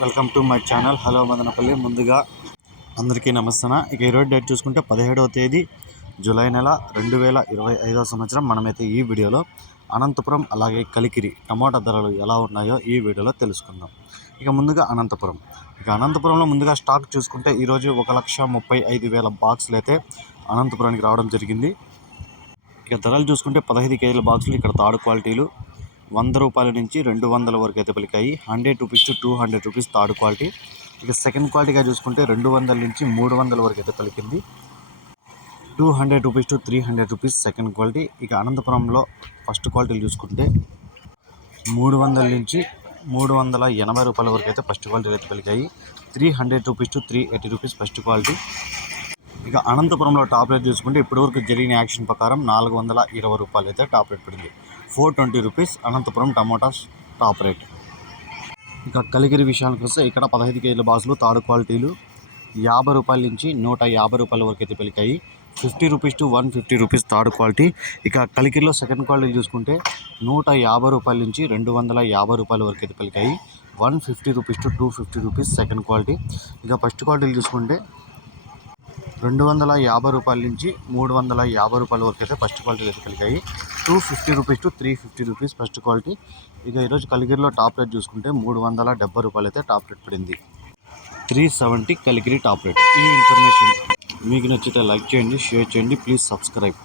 Welcome to my channel. Hello Madanapalle. ముందుగా అందరికీ నమస్తే. ఇక ఈరోజు డేట్ చూసుకుంటే 17వ తేదీ జూలై నెల 2025 సంవత్సరం. మనమైతే ఈ వీడియోలో అనంతపురం అలాగే కలికిరి టమాటా ధరలు ఎలా ఉన్నాయో ఈ వీడియోలో తెలుసుకుందాం. ఇక ముందుగా అనంతపురంలో ముందుగా స్టాక్ చూసుకుంటే ఈరోజు 1,35,000 బాక్సులు అయితే అనంతపురానికి రావడం జరిగింది. ఇక ధరలు చూసుకుంటే 15 కేజీల బాక్సులు ఇక్కడ థర్డ్ క్వాలిటీలు 100 రూపాయల నుంచి 200 వరకు అయితే పలికాయి. 100 rupees to 200 rupees third quality. ఇక సెకండ్ క్వాలిటీగా చూసుకుంటే 200 నుంచి 300 వరకు అయితే పలికింది. 200 rupees to 300 rupees second quality. ఇక అనంతపురంలో ఫస్ట్ క్వాలిటీలు చూసుకుంటే 300 నుంచి 380 రూపాయల వరకు అయితే ఫస్ట్ క్వాలిటీ అయితే పలికాయి. 300 rupees to 380 rupees first quality. ఇక అనంతపురంలో టాప్ రేట్ చూసుకుంటే ఇప్పటివరకు జరిగిన యాక్షన్ ప్రకారం 420 రూపాయలు అయితే టాప్ రేట్ పడింది. 420 rupees Anantapuram tomatoes top rate. ఇక కలికిరి విషయానికి వస్తే ఇక్కడ 15 కేజీల బాక్సులు థర్డ్ క్వాలిటీలు 50 రూపాయల నుంచి 150 రూపాయల వరకు అయితే పలికాయి. 50 rupees to 150 rupees third quality. ఇక కలికిరిలో సెకండ్ క్వాలిటీ చూసుకుంటే 150 రూపాయల నుంచి 250 రూపాయల వరకు అయితే పలికాయి. 150 rupees to 250 rupees second quality. ఇక ఫస్ట్ క్వాలిటీలు చూసుకుంటే 250 రూపాయల నుంచి 350 రూపాయల వరకు అయితే ఫస్ట్ క్వాలిటీ అయితే పలికాయి. 250 rupees to 350 rupees first quality. ఇక ఈరోజు కలికిరిలో టాప్ రేట్ చూసుకుంటే 370 రూపాయలు అయితే టాప్ రేట్ పడింది. 370 కలికిరి టాప్ రేట్. ఈ ఇన్ఫర్మేషన్ మీకు నచ్చితే లైక్ చేయండి, షేర్ చేయండి, ప్లీజ్ సబ్స్క్రైబ్.